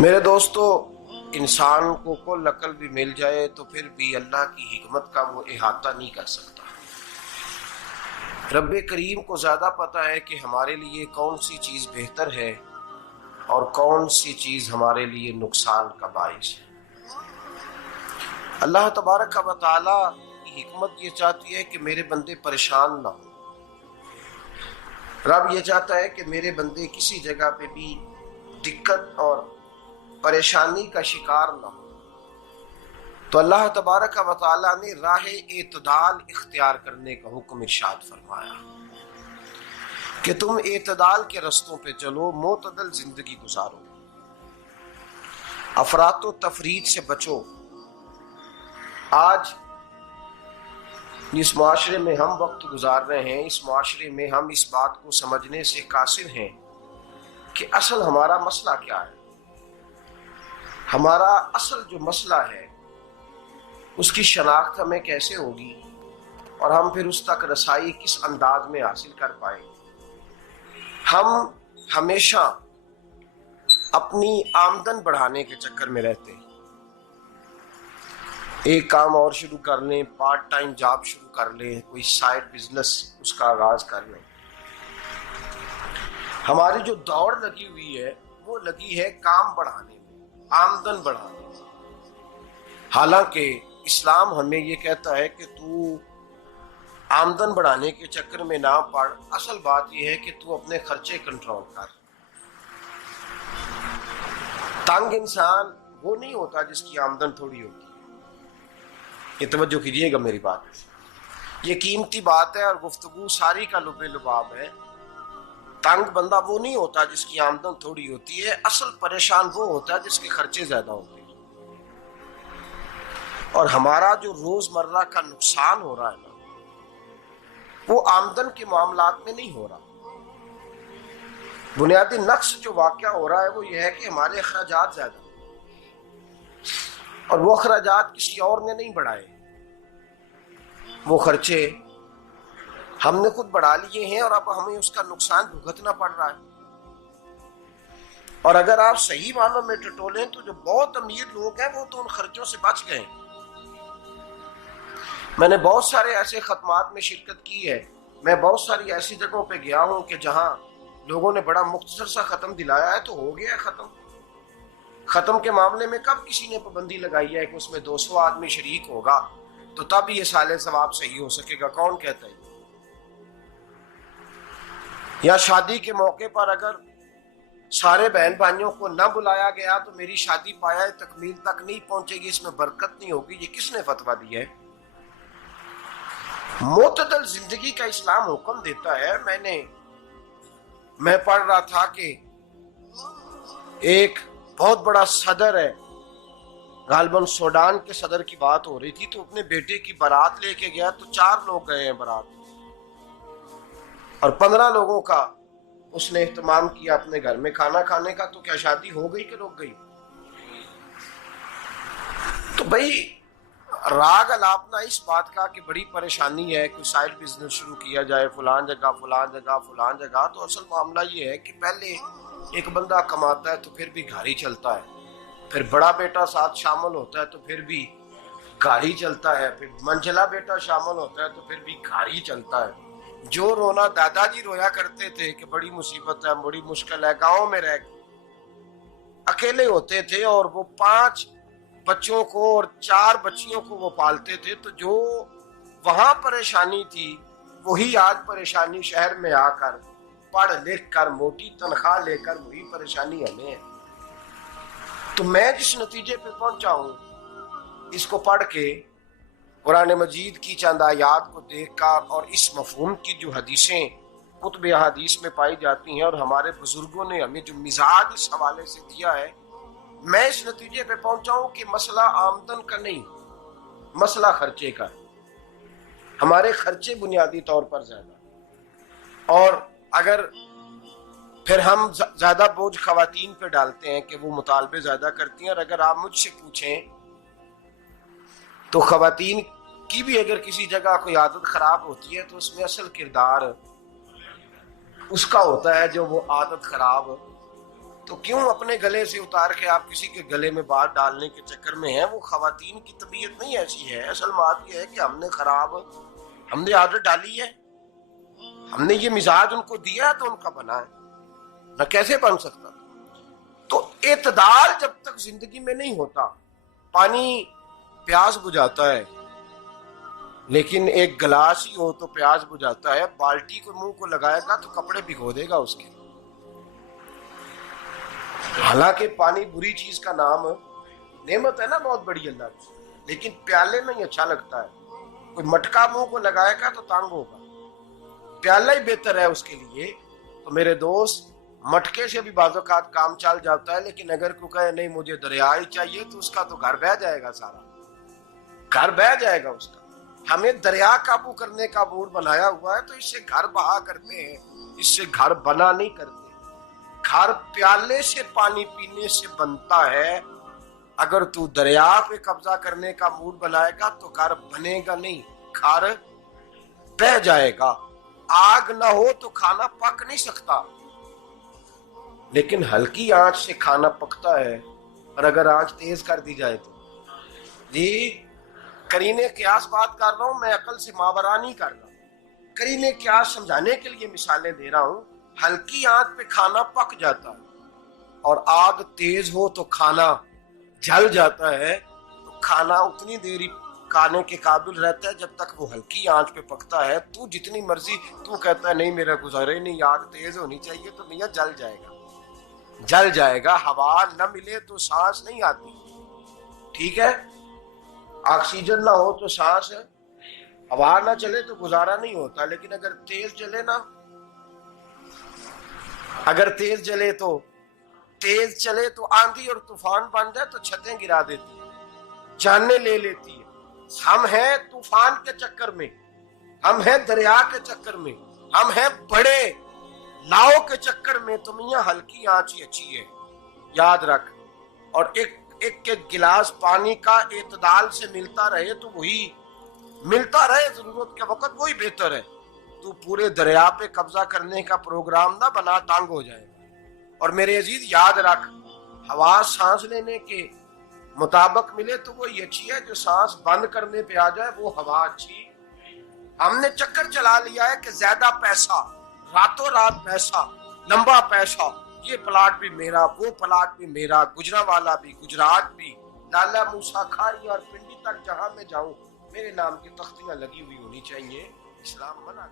میرے دوستو، انسان کو کل عقل بھی مل جائے تو پھر بھی اللہ کی حکمت کا وہ احاطہ نہیں کر سکتا۔ رب کریم کو زیادہ پتہ ہے کہ ہمارے لیے کون سی چیز بہتر ہے اور کون سی چیز ہمارے لیے نقصان کا باعث ہے۔ اللہ تبارک و تعالی کی حکمت یہ چاہتی ہے کہ میرے بندے پریشان نہ ہوں۔ رب یہ چاہتا ہے کہ میرے بندے کسی جگہ پہ بھی دقت اور پریشانی کا شکار نہ ہو۔ تو اللہ تبارک و تعالی نے راہ اعتدال اختیار کرنے کا حکم ارشاد فرمایا کہ تم اعتدال کے رستوں پہ چلو، معتدل زندگی گزارو، افراط و تفریط سے بچو۔ آج جس معاشرے میں ہم وقت گزار رہے ہیں، اس معاشرے میں ہم اس بات کو سمجھنے سے قاصر ہیں کہ اصل ہمارا مسئلہ کیا ہے۔ ہمارا اصل جو مسئلہ ہے اس کی شناخت ہمیں کیسے ہوگی اور ہم پھر اس تک رسائی کس انداز میں حاصل کر پائیں۔ ہم ہمیشہ اپنی آمدن بڑھانے کے چکر میں رہتے ہیں، ایک کام اور شروع کر لیں، پارٹ ٹائم جاب شروع کر لیں، کوئی سائیڈ بزنس اس کا آغاز کر لیں۔ ہماری جو دوڑ لگی ہوئی ہے وہ لگی ہے کام بڑھانے میں، آمدن بڑھانے میں۔ حالانکہ اسلام ہمیں یہ کہتا ہے کہ تو آمدن بڑھانے کے چکر میں نہ پڑ، اصل بات یہ ہے کہ تو اپنے خرچے کنٹرول کر۔ تنگ انسان وہ نہیں ہوتا جس کی آمدن تھوڑی ہوتی ہے۔ یہ توجہ کیجیے گا میری بات، یہ قیمتی بات ہے اور گفتگو ساری کا لب لباب ہے۔ تنگ بندہ وہ نہیں ہوتا جس کی آمدن تھوڑی ہوتی ہے، اصل پریشان وہ ہوتا ہے جس کے خرچے زیادہ ہوتے ہیں۔ اور ہمارا جو روزمرہ کا نقصان ہو رہا ہے نا، وہ آمدن کے معاملات میں نہیں ہو رہا۔ بنیادی نقص جو واقعہ ہو رہا ہے وہ یہ ہے کہ ہمارے اخراجات زیادہ ہیں اور وہ اخراجات کسی اور نے نہیں بڑھائے، وہ خرچے ہم نے خود بڑھا لیے ہیں اور اب ہمیں اس کا نقصان بھگتنا پڑ رہا ہے۔ اور اگر آپ صحیح معنوں میں ٹٹولیں تو جو بہت امیر لوگ ہیں وہ تو ان خرچوں سے بچ گئے۔ میں نے بہت سارے ایسے ختمات میں شرکت کی ہے، میں بہت ساری ایسی جگہوں پہ گیا ہوں کہ جہاں لوگوں نے بڑا مختصر سا ختم دلایا ہے تو ہو گیا ہے ختم۔ ختم کے معاملے میں کب کسی نے پابندی لگائی ہے کہ اس میں 200 آدمی شریک ہوگا تو تب یہ سال ثواب صحیح ہو سکے گا؟ کون کہتا ہے؟ یا شادی کے موقع پر اگر سارے بہن بھائیوں کو نہ بلایا گیا تو میری شادی پایہ تکمیل تک نہیں پہنچے گی، اس میں برکت نہیں ہوگی، یہ کس نے فتویٰ دیا ہے؟ معتدل زندگی کا اسلام حکم دیتا ہے۔ میں پڑھ رہا تھا کہ ایک بہت بڑا صدر ہے، غالباً سوڈان کے صدر کی بات ہو رہی تھی، تو اپنے بیٹے کی بارات لے کے گیا تو 4 لوگ گئے ہیں بارات اور 15 لوگوں کا اس نے اہتمام کیا اپنے گھر میں کھانا کھانے کا۔ تو کیا شادی ہو گئی کہ رک گئی؟ تو بھئی راگ الاپنا اس بات کا کہ بڑی پریشانی ہے، کوئی سائیڈ بزنس شروع کیا جائے فلان جگہ فلان جگہ فلان جگہ، تو اصل معاملہ یہ ہے کہ پہلے ایک بندہ کماتا ہے تو پھر بھی گھر ہی چلتا ہے، پھر بڑا بیٹا ساتھ شامل ہوتا ہے تو پھر بھی گھر ہی چلتا ہے، پھر منجلا بیٹا شامل ہوتا ہے تو پھر بھی گھر ہی چلتا ہے۔ جو رونا دادا جی رویا کرتے تھے کہ بڑی مصیبت ہے، بڑی مشکل ہے، گاؤں میں رہ اکیلے ہوتے تھے اور وہ 5 بچوں کو اور 4 بچیوں کو وہ پالتے تھے، تو جو وہاں پریشانی تھی وہی آج پریشانی شہر میں آ کر پڑھ لکھ کر موٹی تنخواہ لے کر وہی پریشانی ہمیں ہے۔ تو میں جس نتیجے پہ پہنچا ہوں اس کو پڑھ کے، قرآن مجید کی چند آیات کو دیکھ کر اور اس مفہوم کی جو حدیثیں کتب احادیث میں پائی جاتی ہیں اور ہمارے بزرگوں نے ہمیں جو مزاج اس حوالے سے دیا ہے، میں اس نتیجے پہ پہنچا ہوں کہ مسئلہ آمدن کا نہیں، مسئلہ خرچے کا ہے۔ ہمارے خرچے بنیادی طور پر زیادہ، اور اگر پھر ہم زیادہ بوجھ خواتین پہ ڈالتے ہیں کہ وہ مطالبے زیادہ کرتی ہیں، اور اگر آپ مجھ سے پوچھیں تو خواتین کی بھی اگر کسی جگہ کوئی عادت خراب ہوتی ہے تو اس میں اصل کردار اس کا ہوتا ہے جو وہ عادت خراب تو کیوں اپنے گلے سے اتار کے آپ کسی کے گلے میں بات ڈالنے کے چکر میں ہیں؟ وہ خواتین کی طبیعت نہیں ایسی ہے. اصل بات یہ ہے کہ ہم نے عادت ڈالی ہے، ہم نے یہ مزاج ان کو دیا ہے تو ان کا بنا ہے، نہ کیسے بن سکتا. تو اعتدال جب تک زندگی میں نہیں ہوتا، پانی پیاس بجھاتا ہے لیکن ایک گلاس ہی ہو تو پیاس بجھاتا ہے، بالٹی کو منہ کو لگائے گا تو کپڑے بھگو دے گا اس کے. حالانکہ پانی بری چیز کا نام نعمت ہے نا بہت بڑی اللہ کی، لیکن پیالے میں ہی اچھا لگتا ہے. کوئی مٹکا منہ کو لگائے گا تو تانگ ہوگا، پیالہ ہی بہتر ہے اس کے لیے. تو میرے دوست، مٹکے سے بھی بعض اوقات کام چل جاتا ہے، لیکن اگر کوئی کہے نہیں مجھے دریا ہی چاہیے تو اس کا تو گھر بہ جائے گا، سارا گھر بہ جائے گا اس کا. ہمیں دریا قابو کرنے کا موڈ بنایا ہوا ہے تو اس سے گھر بہا کرتے ہیں، اس سے گھر بنا نہیں کرتے. گھر پیالے سے پانی پینے سے بنتا ہے. اگر تو دریا پہ قبضہ کرنے کا موڈ بنائے گا تو گھر بنے گا نہیں، گھر بہ جائے گا. آگ نہ ہو تو کھانا پک نہیں سکتا، لیکن ہلکی آنچ سے کھانا پکتا ہے. اور اگر آنچ تیز کر دی جائے تو جی قرینے قیاس بات کر رہا ہوں، میں عقل سے ماورا نہیں کر رہا. قرینے قیاس سمجھانے کے لیے مثالیں دے رہا ہوں. ہلکی آنچ پہ کھانا پک جاتا ہے اور آگ تیز ہو تو کھانا جل جاتا ہے. تو کھانا اتنی دیر کھانے کے قابل رہتا ہے جب تک وہ ہلکی آنچ پہ پکتا ہے. تو جتنی مرضی تو کہتا ہے نہیں میرا گزارے نہیں، آگ تیز ہونی چاہیے، تو میاں جل جائے گا، جل جائے گا. ہوا نہ ملے تو سانس نہیں آتی، ٹھیک ہے؟ آکسیجن نہ ہو تو سانس، ہوا نہ چلے تو گزارا نہیں ہوتا. لیکن اگر تیز جلے نا، اگر تیز چلے تو آندھی اور طوفان بن جائے تو چھتیں گرا دیتی ہے، جانیں لے لیتی ہے. ہم ہیں طوفان کے چکر میں، ہم ہیں دریا کے چکر میں، ہم ہیں بڑے لاؤ کے چکر میں. تو میاں ہلکی آنچ ہی اچھی ہے، یاد رکھ. اور ایک گلاس پانی کا اعتدال سے ملتا رہے تو وہی ملتا رہے، ضرورت کے وقت وہی بہتر ہے. تو پورے دریا پہ قبضہ کرنے کا پروگرام نہ بنا، تانگ ہو جائے گا. اور میرے عزیز یاد رکھ، ہوا سانس لینے کے مطابق ملے تو وہی اچھی ہے، جو سانس بند کرنے پہ آ جائے وہ ہوا اچھی. ہم نے چکر چلا لیا ہے کہ زیادہ پیسہ، راتوں رات پیسہ، لمبا پیسہ، یہ پلاٹ بھی میرا، وہ پلاٹ بھی میرا، گجرانوالا بھی، گجرات بھی، لالا موسیٰ کھاری اور پنڈی تک جہاں میں جاؤں میرے نام کی تختیاں لگی ہوئی ہونی چاہیے. اسلام منع